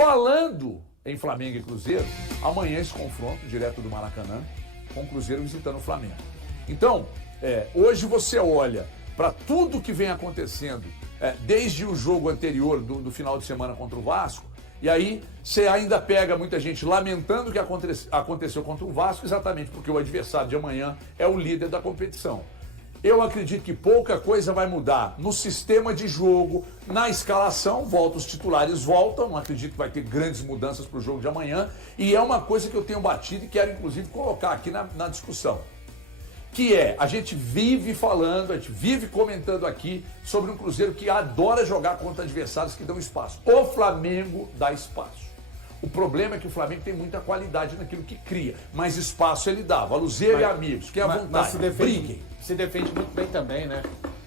Falando em Flamengo e Cruzeiro, amanhã esse confronto direto do Maracanã, com o Cruzeiro visitando o Flamengo. Então, hoje você olha para tudo que vem acontecendo, desde o jogo anterior do final de semana contra o Vasco, e aí você ainda pega muita gente lamentando o que aconteceu contra o Vasco, exatamente porque o adversário de amanhã é o líder da competição. Eu acredito que pouca coisa vai mudar no sistema de jogo, na escalação, os titulares voltam, não acredito que vai ter grandes mudanças para o jogo de amanhã, e é uma coisa que eu tenho batido e quero inclusive colocar aqui na discussão, que a gente vive falando, a gente vive comentando aqui sobre um Cruzeiro que adora jogar contra adversários que dão espaço. O Flamengo dá espaço. O problema é que o Flamengo tem muita qualidade naquilo que cria, mas espaço ele dá. Valuzeiro e amigos, que é a vontade, briguem. Se defende muito bem também, né?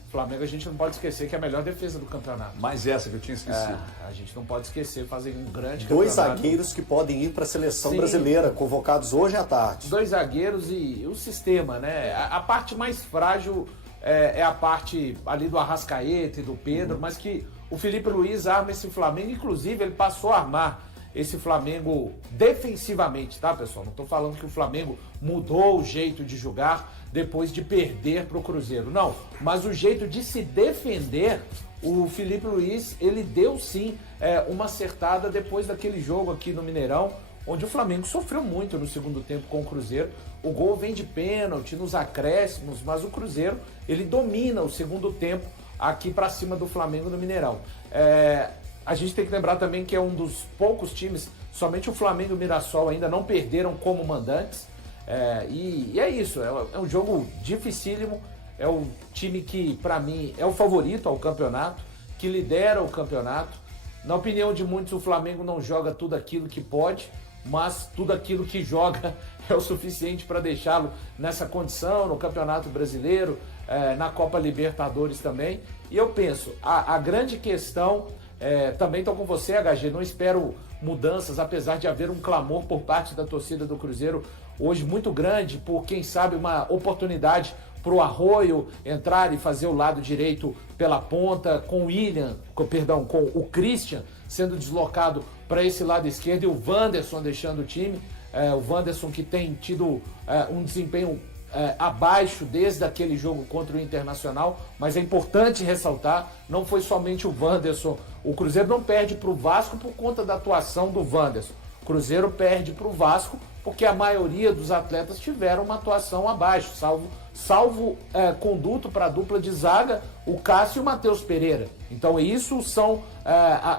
O Flamengo a gente não pode esquecer que é a melhor defesa do campeonato. Mas essa que eu tinha esquecido. A gente não pode esquecer, fazem um grande Dois campeonato. zagueiros que podem ir para a seleção brasileira, convocados hoje à tarde. Dois zagueiros e o sistema, né? A parte mais frágil é a parte ali do Arrascaeta e do Pedro, mas que o Felipe Luiz arma esse Flamengo, inclusive ele passou a armar esse Flamengo defensivamente, tá, pessoal? Não tô falando que o Flamengo mudou o jeito de jogar depois de perder pro Cruzeiro, não. Mas o jeito de se defender, o Felipe Luiz, ele deu sim uma acertada depois daquele jogo aqui no Mineirão, onde o Flamengo sofreu muito no segundo tempo com o Cruzeiro. O gol vem de pênalti, nos acréscimos, mas o Cruzeiro, ele domina o segundo tempo aqui para cima do Flamengo no Mineirão. A gente tem que lembrar também que é um dos poucos times, somente o Flamengo e o Mirassol ainda não perderam como mandantes. E é isso, é um jogo dificílimo, é um time que, para mim, é o favorito ao campeonato, que lidera o campeonato. Na opinião de muitos, o Flamengo não joga tudo aquilo que pode, mas tudo aquilo que joga é o suficiente para deixá-lo nessa condição, no Campeonato Brasileiro, na Copa Libertadores também. E eu penso, a grande questão... também estou com você, HG, não espero mudanças, apesar de haver um clamor por parte da torcida do Cruzeiro hoje muito grande, por quem sabe uma oportunidade para o Arroio entrar e fazer o lado direito pela ponta, com o Christian sendo deslocado para esse lado esquerdo e o Wanderson deixando o time, o Wanderson que tem tido um desempenho abaixo desde aquele jogo contra o Internacional, mas é importante ressaltar, não foi somente o Wanderson. O Cruzeiro não perde para o Vasco por conta da atuação do Wanderson. O Cruzeiro perde para o Vasco porque a maioria dos atletas tiveram uma atuação abaixo, salvo conduto para a dupla de zaga, o Cássio e o Matheus Pereira. Então isso são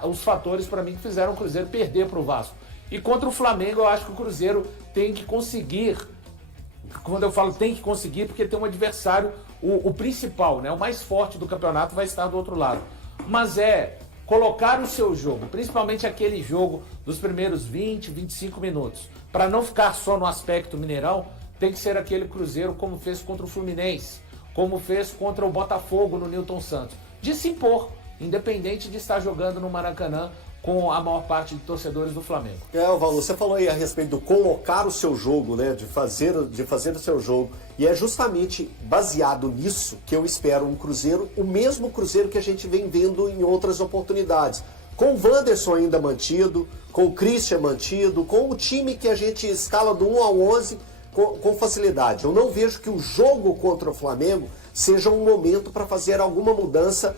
os fatores para mim que fizeram o Cruzeiro perder para o Vasco. E contra o Flamengo eu acho que o Cruzeiro tem que conseguir. Quando eu falo tem que conseguir, porque tem um adversário, o principal, né, o mais forte do campeonato vai estar do outro lado. Mas colocar o seu jogo, principalmente aquele jogo dos primeiros 20, 25 minutos, para não ficar só no aspecto Mineirão, tem que ser aquele Cruzeiro como fez contra o Fluminense, como fez contra o Botafogo no Newton Santos, de se impor, independente de estar jogando no Maracanã, com a maior parte de torcedores do Flamengo. Valor, você falou aí a respeito do colocar o seu jogo, né, de fazer o seu jogo, e é justamente baseado nisso que eu espero um Cruzeiro, o mesmo Cruzeiro que a gente vem vendo em outras oportunidades, com o Wanderson ainda mantido, com o Christian mantido, com o time que a gente escala do 1 ao 11 com facilidade. Eu não vejo que o jogo contra o Flamengo seja um momento para fazer alguma mudança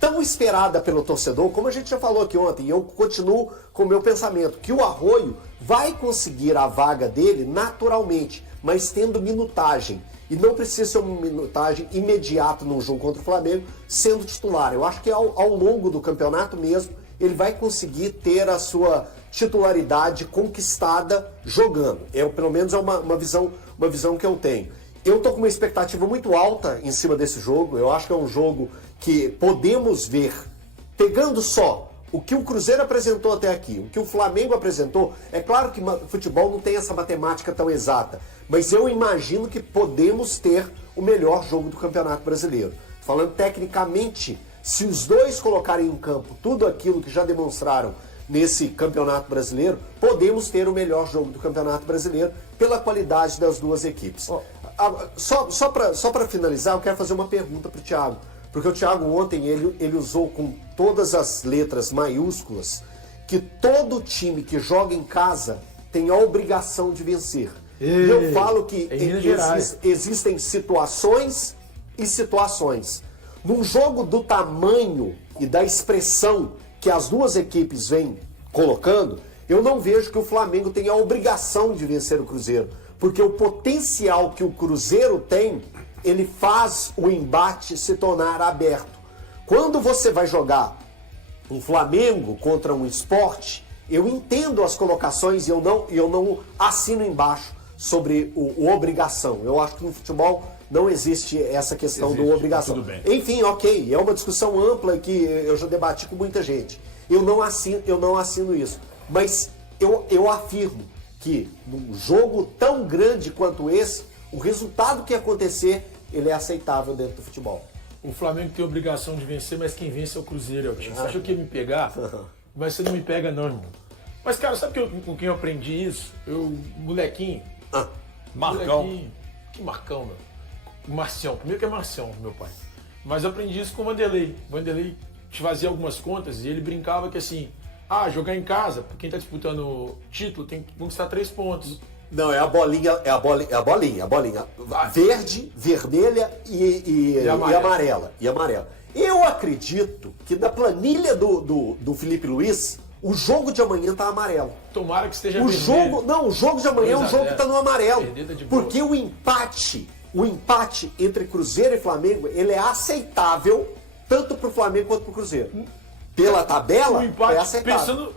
tão esperada pelo torcedor, como a gente já falou aqui ontem, e eu continuo com o meu pensamento, que o Arroio vai conseguir a vaga dele naturalmente, mas tendo minutagem. E não precisa ser uma minutagem imediata num jogo contra o Flamengo, sendo titular. Eu acho que ao longo do campeonato mesmo, ele vai conseguir ter a sua titularidade conquistada jogando. Pelo menos é uma visão que eu tenho. Eu estou com uma expectativa muito alta em cima desse jogo. Eu acho que é um jogo que podemos ver, pegando só o que o Cruzeiro apresentou até aqui, o que o Flamengo apresentou. É claro que futebol não tem essa matemática tão exata, mas eu imagino que podemos ter o melhor jogo do Campeonato Brasileiro. Falando tecnicamente, se os dois colocarem em campo tudo aquilo que já demonstraram nesse Campeonato Brasileiro, podemos ter o melhor jogo do Campeonato Brasileiro pela qualidade das duas equipes. Só para finalizar, eu quero fazer uma pergunta para o Thiago. Porque o Thiago ontem, ele usou com todas as letras maiúsculas que todo time que joga em casa tem a obrigação de vencer. E eu falo que existem situações e situações. Num jogo do tamanho e da expressão que as duas equipes vêm colocando, eu não vejo que o Flamengo tenha a obrigação de vencer o Cruzeiro. Porque o potencial que o Cruzeiro tem, ele faz o embate se tornar aberto. Quando você vai jogar um Flamengo contra um Sport, eu entendo as colocações e eu não assino embaixo sobre o obrigação. Eu acho que no futebol não existe essa questão do obrigação. Tudo bem. Enfim, ok, é uma discussão ampla que eu já debati com muita gente. Eu não assino isso. Mas eu afirmo que num jogo tão grande quanto esse, o resultado que acontecer, ele é aceitável dentro do futebol. O Flamengo tem a obrigação de vencer, mas quem vence é o Cruzeiro, Eltinho. Você achou que ia me pegar? Mas você não me pega não, irmão. Mas, cara, sabe com quem eu aprendi isso? Molequinho. Marcão. Molequinho. Que Marcão, meu? Marcião. Primeiro que é Marcião, meu pai. Mas eu aprendi isso com o Vanderlei. O Vanderlei te fazia algumas contas e ele brincava que assim, jogar em casa, quem tá disputando o título tem que conquistar 3 pontos. Não, é a bolinha. Verde, vermelha e amarela. Eu acredito que na planilha do Felipe Luiz, o jogo de amanhã tá amarelo. Tomara que esteja O jogo de amanhã é um jogo que tá no amarelo. Perdida de boa. Porque o empate entre Cruzeiro e Flamengo, ele é aceitável tanto pro Flamengo quanto pro Cruzeiro. Pela tabela, O empate, é aceitável.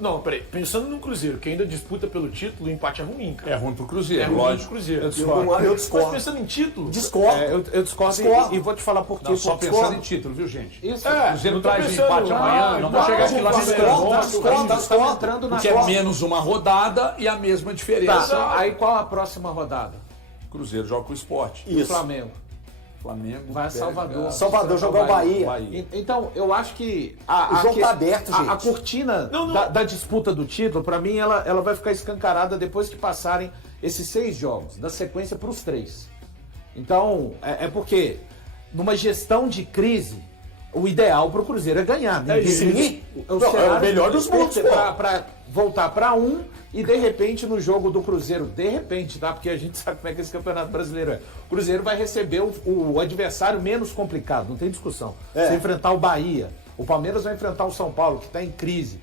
pensando no Cruzeiro, que ainda disputa pelo título, o empate é ruim, cara. É ruim pro Cruzeiro, É ruim lógico. pro Cruzeiro. Eu Mas discordo. pensando em título, Discordo. Eu discordo Discordo. e vou te falar por quê. Não, só Discordo. pensando em título, viu, gente? Isso. O Cruzeiro não tô traz o pensando, empate amanhã, não vai não, chegar aqui lá discordo. entrando na Porque é menos uma rodada e a mesma diferença. Tá, aí qual a próxima rodada? Cruzeiro joga com o Sport. O Isso. Flamengo. Flamengo Vai a pega- Salvador. Salvador jogar o Bahia. Então, eu acho que O jogo tá aberto, a gente. cortina da disputa do título, pra mim, ela vai ficar escancarada depois que passarem esses 6 jogos, da sequência pros 3. Então, é porque numa gestão de crise, o ideal pro Cruzeiro é ganhar. Sim. O Não, é o cenário melhor dos mundos, pô. pra voltar pra 1 e de repente no jogo do Cruzeiro, de repente, tá? Porque a gente sabe como é que esse Campeonato Brasileiro é. O Cruzeiro vai receber o adversário menos complicado, não tem discussão. É. Se enfrentar o Bahia, o Palmeiras vai enfrentar o São Paulo, que tá em crise.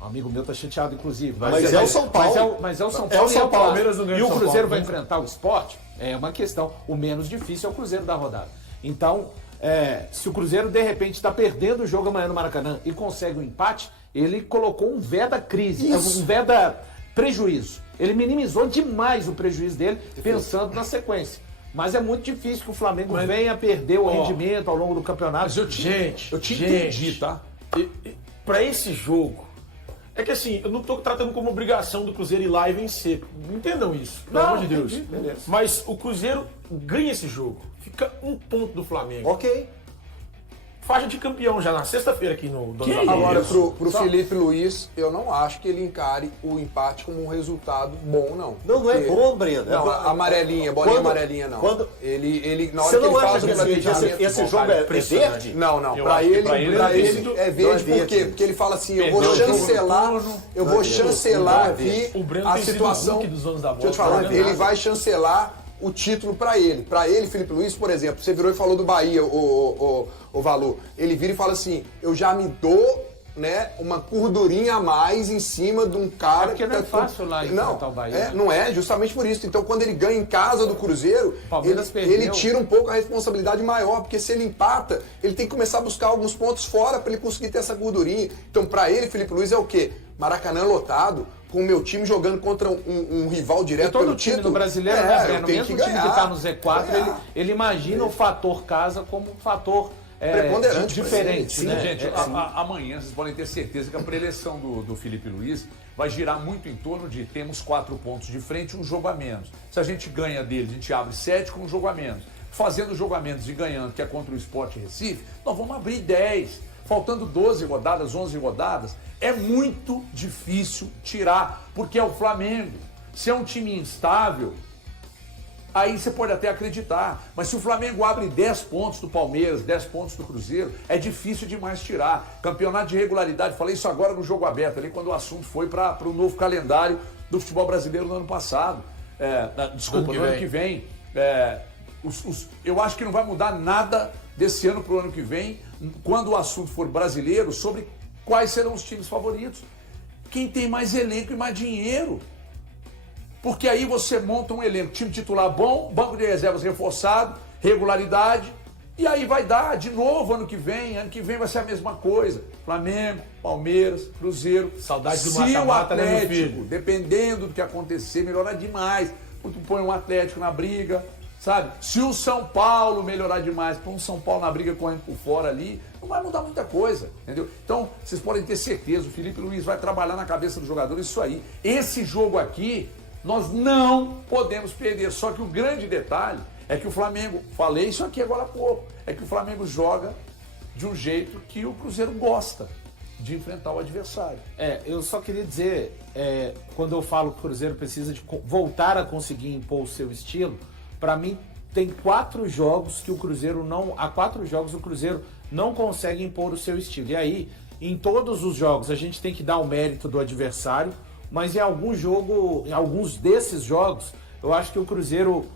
Um amigo meu tá chateado, inclusive. Mas é o São Paulo. Mas é o São É Paulo. o São e Paulo. Palmeiras não ganha E o São Cruzeiro Paulo, vai né? enfrentar o Sport, é uma questão. O menos difícil é o Cruzeiro da rodada. Então, se o Cruzeiro de repente está perdendo o jogo amanhã no Maracanã e consegue um empate, ele colocou um vé da crise, um vé da prejuízo. Ele minimizou demais o prejuízo dele, pensando na sequência. Mas é muito difícil que o Flamengo venha perder o rendimento ao longo do campeonato. Mas eu te entendi, tá? Pra esse jogo, é que assim, eu não tô tratando como obrigação do Cruzeiro ir lá e vencer. Entendam isso, pelo amor de Deus. entendi, beleza. Mas o Cruzeiro ganha esse jogo. Fica 1 ponto do Flamengo. Ok. Faixa de campeão já na sexta-feira aqui no Dono da Bola. Agora, pro Felipe Luiz, eu não acho que ele encare o empate como um resultado bom, não. Não é bom, Breno. Não, amarelinha, bolinha amarelinha, não. Ele, na hora você que ele não acha faz que o planejamento... esse jogo é verde? Não, Eu pra acho que ele pra ele é é verde verde. por quê? Porque ele fala assim, eu vou Perdeu o chancelar aqui O Breno a tem sido situação... o Hulk dos donos da bola. Deixa eu te falar, ele vai chancelar o título pra ele. Pra ele, Felipe Luiz, por exemplo, você virou e falou do Bahia, o Valor. Ele vira e fala assim, eu já me dou, né, uma gordurinha a mais em cima de um cara... porque não é fácil lá enfrentar o Bahia. Não é, justamente por isso. Então, quando ele ganha em casa do Cruzeiro, Palmeiras ele perdeu. tira um pouco a responsabilidade maior, porque se ele empata, ele tem que começar a buscar alguns pontos fora pra ele conseguir ter essa gordurinha. Então, pra ele, Felipe Luiz é o quê? Maracanã lotado, com o meu time jogando contra um rival direto E todo pelo time título. do brasileiro, eu né, Breno? tenho Mesmo o que time que ganhar. tá no Z4, ele imagina o fator casa como um fator Preponderante pra diferente, ele. né? Gente, amanhã vocês podem ter certeza que a preleção do Felipe Luiz vai girar muito em torno de temos 4 pontos de frente e um jogo a menos. Se a gente ganha dele, a gente abre 7 com um jogo a menos. Fazendo jogo a menos e ganhando, que é contra o Sport Recife, nós vamos abrir 10. Faltando 12 rodadas, 11 rodadas, é muito difícil tirar, porque é o Flamengo. Se é um time instável, aí você pode até acreditar. Mas se o Flamengo abre 10 pontos do Palmeiras, 10 pontos do Cruzeiro, é difícil demais tirar. Campeonato de regularidade, falei isso agora no Jogo Aberto, ali quando o assunto foi para o novo calendário do futebol brasileiro no ano passado. Desculpa, no ano que vem. Eu acho que não vai mudar nada desse ano para o ano que vem, quando o assunto for brasileiro, sobre quais serão os times favoritos. Quem tem mais elenco e mais dinheiro. Porque aí você monta um elenco, time titular bom, banco de reservas reforçado, regularidade, e aí vai dar de novo ano que vem vai ser a mesma coisa. Flamengo, Palmeiras, Cruzeiro. Saudade do Se mata-mata, o né, meu Atlético, filho? dependendo do que acontecer, melhorar demais. Tu põe um Atlético na briga, sabe? Se o São Paulo melhorar demais, põe um São Paulo na briga correndo por fora ali, não vai mudar muita coisa, entendeu? Então, vocês podem ter certeza, o Felipe Luiz vai trabalhar na cabeça do jogador isso aí. Esse jogo aqui, nós não podemos perder. Só que o grande detalhe é que o Flamengo, falei isso aqui agora há pouco, é que o Flamengo joga de um jeito que o Cruzeiro gosta de enfrentar o adversário. Eu só queria dizer, quando eu falo que o Cruzeiro precisa de voltar a conseguir impor o seu estilo, para mim tem 4 jogos que o Cruzeiro não... Há 4 jogos o Cruzeiro não consegue impor o seu estilo. E aí, em todos os jogos, a gente tem que dar o mérito do adversário, mas em alguns desses jogos, eu acho que o Cruzeiro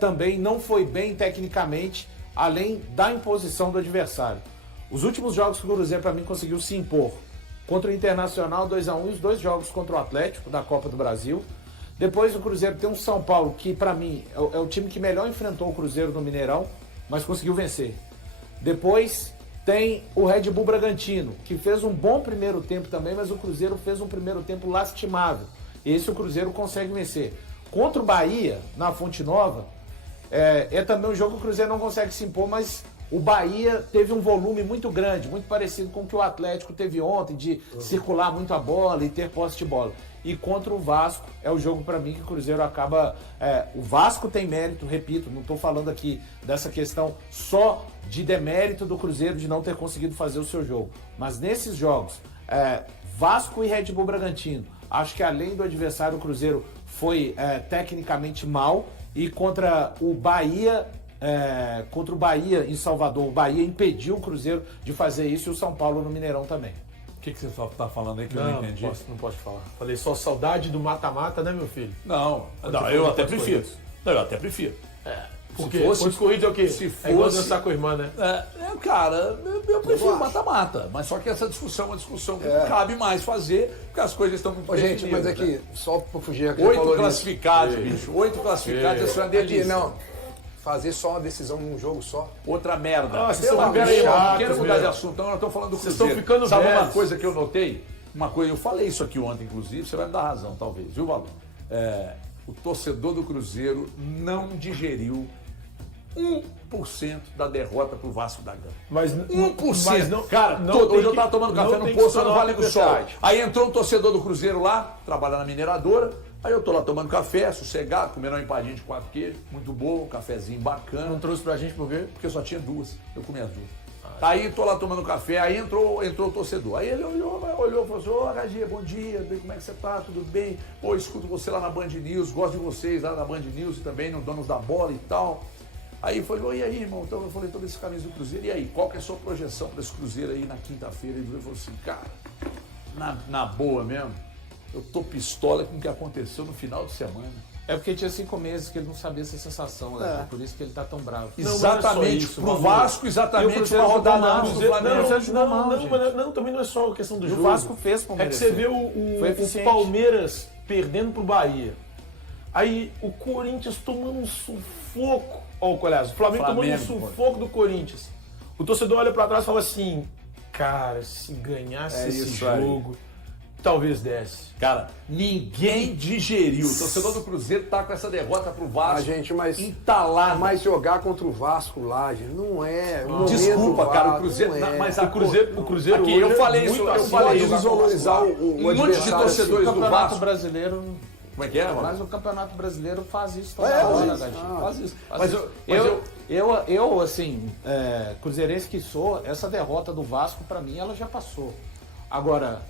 também não foi bem tecnicamente, além da imposição do adversário. Os últimos jogos que o Cruzeiro, para mim, conseguiu se impor. Contra o Internacional, 2-1, e os 2 jogos contra o Atlético, da Copa do Brasil. Depois o Cruzeiro tem um São Paulo, que para mim é o time que melhor enfrentou o Cruzeiro no Mineirão, mas conseguiu vencer. Depois tem o Red Bull Bragantino, que fez um bom primeiro tempo também, mas o Cruzeiro fez um primeiro tempo lastimável. Esse o Cruzeiro consegue vencer. Contra o Bahia, na Fonte Nova, é também um jogo que o Cruzeiro não consegue se impor, mas o Bahia teve um volume muito grande, muito parecido com o que o Atlético teve ontem, de circular muito a bola e ter posse de bola. E contra o Vasco, é o jogo para mim que o Cruzeiro acaba... o Vasco tem mérito, repito, não estou falando aqui dessa questão só de demérito do Cruzeiro de não ter conseguido fazer o seu jogo. Mas nesses jogos, Vasco e Red Bull Bragantino, acho que além do adversário, o Cruzeiro foi tecnicamente mal. E contra o Bahia em Salvador, o Bahia impediu o Cruzeiro de fazer isso, e o São Paulo no Mineirão também. O que você só tá falando aí que eu não entendi? Não posso falar. Falei só saudade do mata-mata, né, meu filho? Não, eu até prefiro. Eu até prefiro. Porque fosse- pontos corridos é o quê? se É igual fosse- dançar com a irmã, né? Cara, eu prefiro acho. mata-mata. Mas só que essa discussão é uma discussão que não cabe mais fazer, porque as coisas estão muito Ô, gente, mas definidas, aqui, só pra fugir aqui, 8 falou nisso. classificados, bicho. 8 classificados, isso é uma Aqui, delícia. não. Fazer só uma decisão num jogo só. Outra merda. Ah, vocês Mas são peraí, chatos eu não quero mudar de mesmo. assunto, então eu estou falando do Vocês Cruzeiro. estão ficando Sabe uma velhos. coisa que eu notei? Uma coisa, eu falei isso aqui ontem, inclusive, você vai me dar razão, talvez, viu, Valor? O torcedor do Cruzeiro não digeriu 1% da derrota pro Vasco da Gama. Mas 1%. mas não, Cara, não hoje tem eu que- tava tomando café não no tem que posto lá no tornar Vale do Sol. tempestade. Aí entrou um torcedor do Cruzeiro lá, trabalha na mineradora. Aí eu tô lá tomando café, sossegado, comendo uma empadinha de 4 queijos, muito bom, um cafezinho bacana. Não trouxe pra gente por quê? Porque só tinha 2, eu comi as 2. Aí tô lá tomando café, aí entrou o torcedor. Aí ele olhou e falou assim: ô HG, bom dia, como é que você tá? Tudo bem? Pô, escuto você lá na Band News, gosto de vocês lá na Band News e também no Donos da Bola e tal. Aí falou: e aí, irmão? Então eu falei: todo esse camisa do Cruzeiro, e aí? Qual que é a sua projeção para esse Cruzeiro aí na quinta-feira? Ele falou assim: cara, na boa mesmo, eu tô pistola com o que aconteceu no final de semana. É porque tinha 5 meses que ele não sabia essa sensação, né? Por isso que ele tá tão bravo. Não, Exatamente, não é só isso, pro Valor. Vasco, E o exatamente Cruzeiro uma rodada jogou mal, antes do Cruzeiro- Flamengo. não, Cruzeiro jogou mal, não, gente. não, também não é só a questão do E jogo. o Vasco fez pra É que você merecer. vê o Foi eficiente. Palmeiras perdendo pro Bahia. Aí o Corinthians tomando um sufoco. Aliás, o Flamengo tomando um Flamengo, sufoco do Corinthians. O torcedor olha pra trás e fala assim: cara, se ganhasse esse isso aí. jogo, talvez desse. Cara, ninguém digeriu. O torcedor do Cruzeiro tá com essa derrota pro Vasco. gente, mas- entalado. Mas jogar contra o Vasco lá, gente, não é. O momento Desculpa, do cara, o Vasco, Cruzeiro. não é. Mas O Cruzeiro aqui, hoje eu é falei muito isso, eu acima falei de isso. desvalorizar o Um monte de adversário, torcedores O do Campeonato Vasco. Brasileiro... Como é que é, mano? Mas o Campeonato Brasileiro faz isso toda É, hora, mas- Gadinho. Faz isso. Faz Mas isso. eu assim, cruzeirense que sou, essa derrota do Vasco, pra mim, ela já passou. Agora,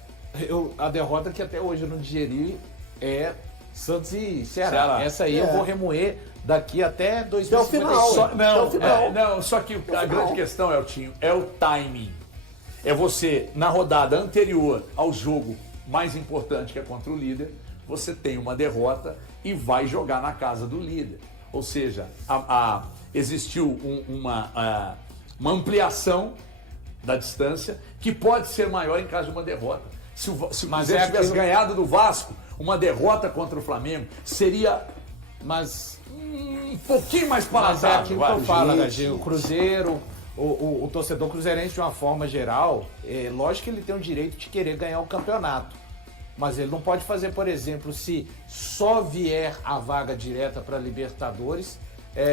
a derrota que até hoje eu não digeri é Santos e Ceará. Essa aí eu vou remoer daqui até 2055. Só que a grande questão, Eltinho, é o timing. É você, na rodada anterior ao jogo mais importante, que é contra o líder, você tem uma derrota e vai jogar na casa do líder. Ou seja, existiu uma ampliação da distância que pode ser maior em caso de uma derrota. Se o Cruzeiro tivesse ganhado do Vasco, uma derrota contra o Flamengo seria um pouquinho mais palatável. Mas é aquilo que eu falo, Gagê, o Cruzeiro, o torcedor cruzeirense de uma forma geral, lógico que ele tem o direito de querer ganhar o campeonato. Mas ele não pode fazer, por exemplo, se só vier a vaga direta para Libertadores,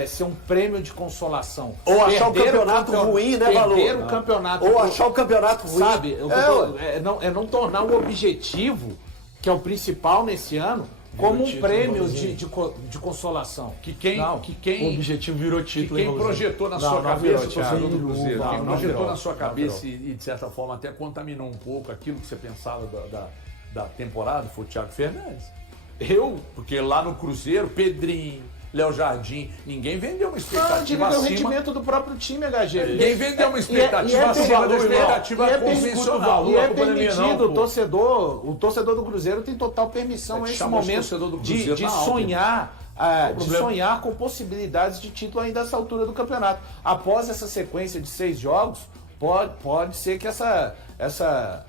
ser um prêmio de consolação. Ou achar o campeonato ruim, né, Valor? Perder o campeonato. Ou achar o campeonato ruim. Sabe? Não tornar o objetivo, que é o principal nesse ano, como um prêmio de consolação. O objetivo virou título. Quem projetou na sua cabeça o torcedor do Cruzeiro, quem projetou na sua cabeça e, de certa forma, até contaminou um pouco aquilo que você pensava da temporada, foi o Thiago Fernandes. Porque lá no Cruzeiro, Pedrinho, Léo Jardim, ninguém vendeu uma expectativa acima. O rendimento do próprio time, HG. Ninguém vendeu uma expectativa acima da expectativa convencional. E é permitido, o torcedor do Cruzeiro tem total permissão nesse momento de sonhar. De sonhar com possibilidades de título ainda nessa altura do campeonato. Após essa sequência de 6 jogos, pode ser que essa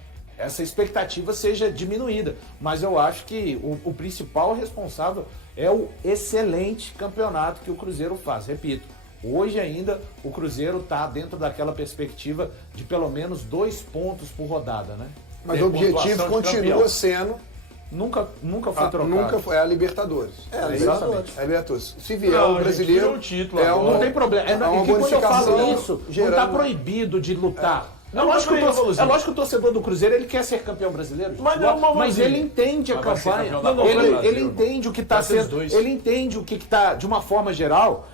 expectativa seja diminuída. Mas eu acho que o principal responsável é o excelente campeonato que o Cruzeiro faz. Repito, hoje ainda o Cruzeiro está dentro daquela perspectiva de pelo menos 2 pontos por rodada, né? Mas o objetivo continua sendo... Nunca foi trocado. Nunca foi. É a Libertadores. Exatamente. É a Libertadores. Se vier o brasileiro... O título não tem problema. Quando eu falo isso, não está proibido de lutar. É lógico que o torcedor do Cruzeiro ele quer ser campeão brasileiro, mas ele entende a campanha, ele entende o que está sendo, ele entende o que está, de uma forma geral,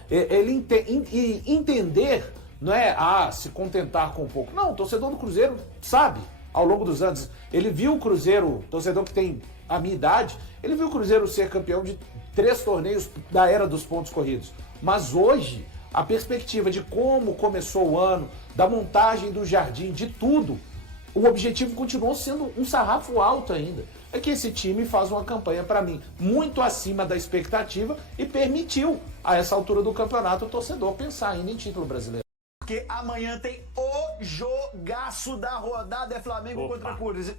entender, não é se contentar com pouco. Não, o torcedor do Cruzeiro sabe, ao longo dos anos, ele viu o Cruzeiro, torcedor que tem a minha idade, ele viu o Cruzeiro ser campeão de 3 torneios da era dos pontos corridos. Mas hoje, a perspectiva de como começou o ano, da montagem do jardim, de tudo, o objetivo continuou sendo um sarrafo alto ainda. É que esse time faz uma campanha, para mim, muito acima da expectativa e permitiu, a essa altura do campeonato, o torcedor pensar ainda em título brasileiro. Porque amanhã tem o jogaço da rodada, é Flamengo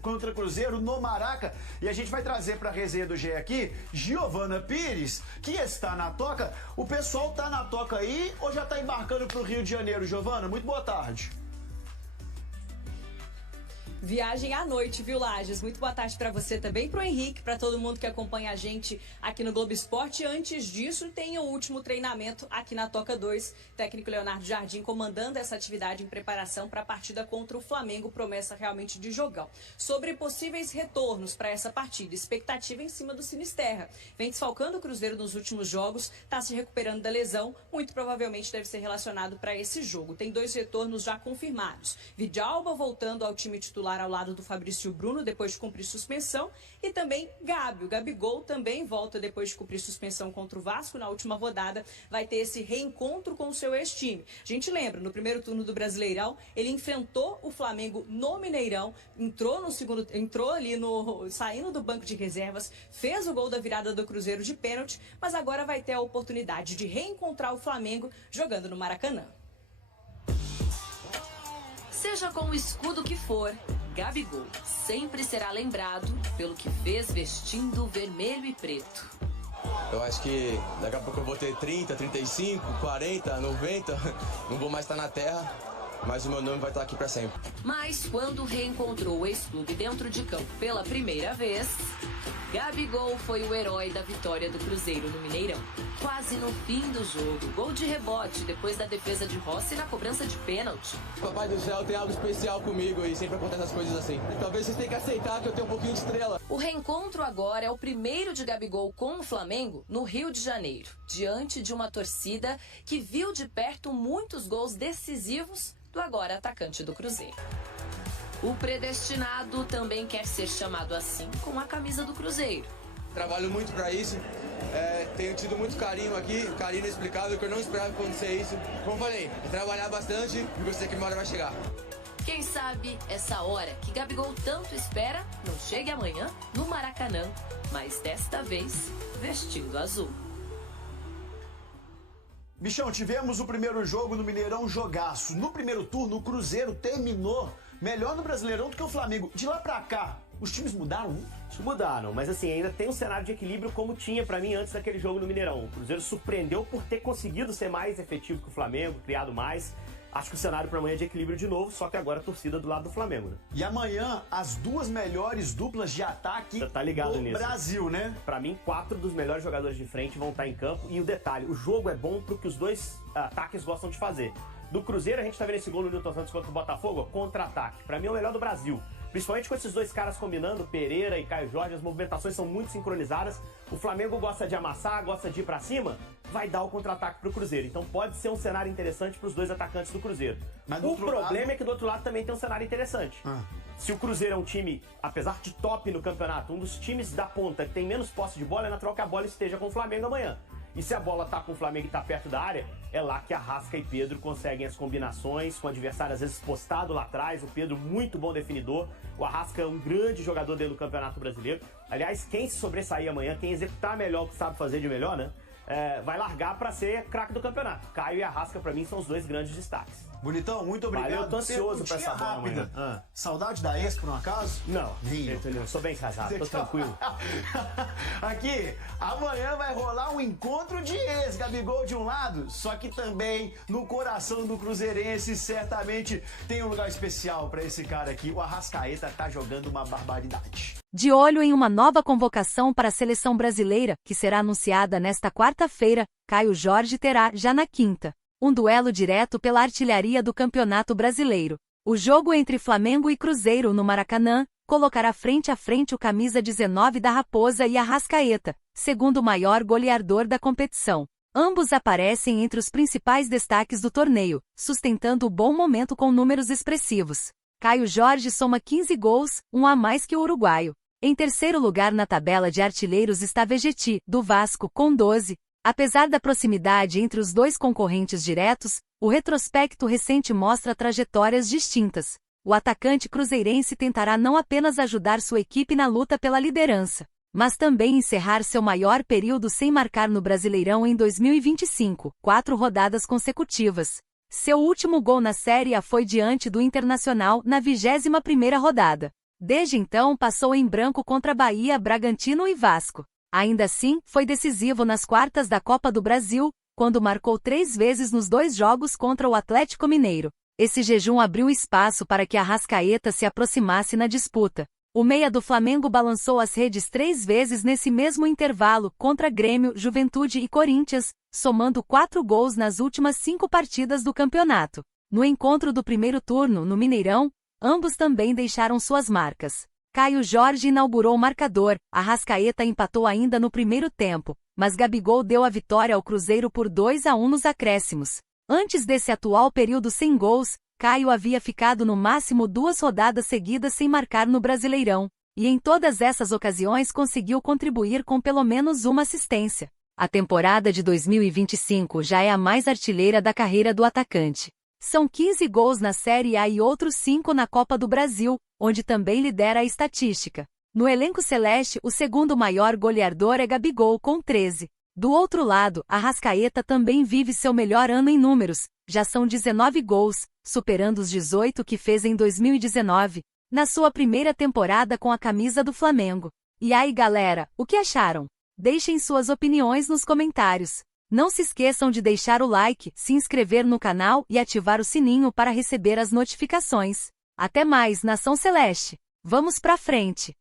contra Cruzeiro no Maraca. E a gente vai trazer para a resenha do G aqui, Giovana Pires, que está na toca. O pessoal tá na toca aí ou já tá embarcando para o Rio de Janeiro, Giovana? Muito boa tarde. Viagem à noite, viu, Lages? Muito boa tarde para você também, pro Henrique, para todo mundo que acompanha a gente aqui no Globo Esporte. Antes disso, tem o último treinamento aqui na Toca 2. Técnico Leonardo Jardim comandando essa atividade em preparação para a partida contra o Flamengo, promessa realmente de jogão. Sobre possíveis retornos para essa partida, expectativa em cima do Sinisterra. Vem desfalcando o Cruzeiro nos últimos jogos, está se recuperando da lesão, muito provavelmente deve ser relacionado para esse jogo. Tem 2 retornos já confirmados. Vidalba voltando ao time titular ao lado do Fabrício Bruno, depois de cumprir suspensão, e também o Gabigol também volta depois de cumprir suspensão contra o Vasco na última rodada, vai ter esse reencontro com o seu ex-time. A gente lembra, no primeiro turno do Brasileirão, ele enfrentou o Flamengo no Mineirão, saindo do banco de reservas, fez o gol da virada do Cruzeiro de pênalti, mas agora vai ter a oportunidade de reencontrar o Flamengo jogando no Maracanã. Seja com o escudo que for, Gabigol sempre será lembrado pelo que fez vestindo vermelho e preto. Eu acho que daqui a pouco eu vou ter 30, 35, 40, 90, não vou mais estar na terra, mas o meu nome vai estar aqui para sempre. Mas quando reencontrou o ex-clube dentro de campo pela primeira vez, Gabigol foi o herói da vitória do Cruzeiro no Mineirão. Quase no fim do jogo, gol de rebote depois da defesa de Rossi na cobrança de pênalti. Papai do céu tem algo especial comigo e sempre acontecem as coisas assim. Talvez vocês tenham que aceitar que eu tenho um pouquinho de estrela. O reencontro agora é o primeiro de Gabigol com o Flamengo no Rio de Janeiro, diante de uma torcida que viu de perto muitos gols decisivos do agora atacante do Cruzeiro. O predestinado também quer ser chamado assim com a camisa do Cruzeiro. Trabalho muito para isso. Tenho tido muito carinho aqui, carinho inexplicável, que eu não esperava acontecer isso. Como falei, trabalhar bastante e você que uma hora vai chegar. Quem sabe essa hora que Gabigol tanto espera não chegue amanhã no Maracanã, mas desta vez vestindo azul. Bichão, tivemos o primeiro jogo no Mineirão, jogaço. No primeiro turno, o Cruzeiro terminou melhor no Brasileirão do que o Flamengo. De lá pra cá, os times mudaram? Mudaram, mas assim, ainda tem um cenário de equilíbrio como tinha pra mim antes daquele jogo no Mineirão. O Cruzeiro surpreendeu por ter conseguido ser mais efetivo que o Flamengo, criado mais. Acho que o cenário para amanhã é de equilíbrio de novo, só que agora a torcida do lado do Flamengo, né? E amanhã, as duas melhores duplas de ataque do Brasil, né? Para mim, 4 dos melhores jogadores de frente vão estar em campo. E o detalhe, o jogo é bom pro que os dois ataques gostam de fazer. Do Cruzeiro, a gente tá vendo esse gol no Nilton Santos contra o Botafogo, contra-ataque. Para mim é o melhor do Brasil. Principalmente com esses dois caras combinando, Pereira e Caio Jorge, as movimentações são muito sincronizadas. O Flamengo gosta de amassar, gosta de ir pra cima, vai dar o contra-ataque pro Cruzeiro. Então pode ser um cenário interessante pros dois atacantes do Cruzeiro. Mas o problema é que do outro lado também tem um cenário interessante. Se o Cruzeiro é um time, apesar de top no campeonato, um dos times da ponta que tem menos posse de bola, é natural que a bola esteja com o Flamengo amanhã. E se a bola tá com o Flamengo e tá perto da área, é lá que Arrasca e Pedro conseguem as combinações, com o adversário às vezes postado lá atrás, o Pedro muito bom definidor, o Arrasca é um grande jogador dentro do Campeonato Brasileiro. Aliás, quem se sobressair amanhã, quem executar melhor o que sabe fazer de melhor, né? Vai largar pra ser craque do campeonato. Caio e Arrasca, pra mim, são os dois grandes destaques. Bonitão, muito obrigado. Valeu, eu tô ansioso pra essa bola amanhã. Saudade da ex, por um acaso? Não, eu sou bem casado, tô tranquilo. Aqui, amanhã vai rolar um encontro de ex, Gabigol de um lado, só que também no coração do cruzeirense, certamente tem um lugar especial pra esse cara aqui. O Arrascaeta tá jogando uma barbaridade. De olho em uma nova convocação para a seleção brasileira, que será anunciada nesta quarta-feira, Caio Jorge terá, já na quinta, um duelo direto pela artilharia do Campeonato Brasileiro. O jogo entre Flamengo e Cruzeiro no Maracanã colocará frente a frente o camisa 19 da Raposa e Arrascaeta, segundo maior goleador da competição. Ambos aparecem entre os principais destaques do torneio, sustentando o bom momento com números expressivos. Caio Jorge soma 15 gols, um a mais que o uruguaio. Em terceiro lugar na tabela de artilheiros está Vegetti, do Vasco, com 12. Apesar da proximidade entre os dois concorrentes diretos, o retrospecto recente mostra trajetórias distintas. O atacante cruzeirense tentará não apenas ajudar sua equipe na luta pela liderança, mas também encerrar seu maior período sem marcar no Brasileirão em 2025, 4 rodadas consecutivas. Seu último gol na Série A foi diante do Internacional na 21ª rodada. Desde então passou em branco contra Bahia, Bragantino e Vasco. Ainda assim, foi decisivo nas quartas da Copa do Brasil, quando marcou 3 vezes nos 2 jogos contra o Atlético Mineiro. Esse jejum abriu espaço para que Arrascaeta se aproximasse na disputa. O meia do Flamengo balançou as redes 3 vezes nesse mesmo intervalo contra Grêmio, Juventude e Corinthians, somando 4 gols nas últimas 5 partidas do campeonato. No encontro do primeiro turno, no Mineirão, ambos também deixaram suas marcas. Caio Jorge inaugurou o marcador, Arrascaeta empatou ainda no primeiro tempo, mas Gabigol deu a vitória ao Cruzeiro por 2-1 nos acréscimos. Antes desse atual período sem gols, Caio havia ficado no máximo 2 rodadas seguidas sem marcar no Brasileirão, e em todas essas ocasiões conseguiu contribuir com pelo menos uma assistência. A temporada de 2025 já é a mais artilheira da carreira do atacante. São 15 gols na Série A e outros 5 na Copa do Brasil, onde também lidera a estatística. No elenco celeste, o segundo maior goleador é Gabigol, com 13. Do outro lado, Arrascaeta também vive seu melhor ano em números, já são 19 gols, superando os 18 que fez em 2019, na sua primeira temporada com a camisa do Flamengo. E aí galera, o que acharam? Deixem suas opiniões nos comentários. Não se esqueçam de deixar o like, se inscrever no canal e ativar o sininho para receber as notificações. Até mais, Nação Celeste! Vamos pra frente!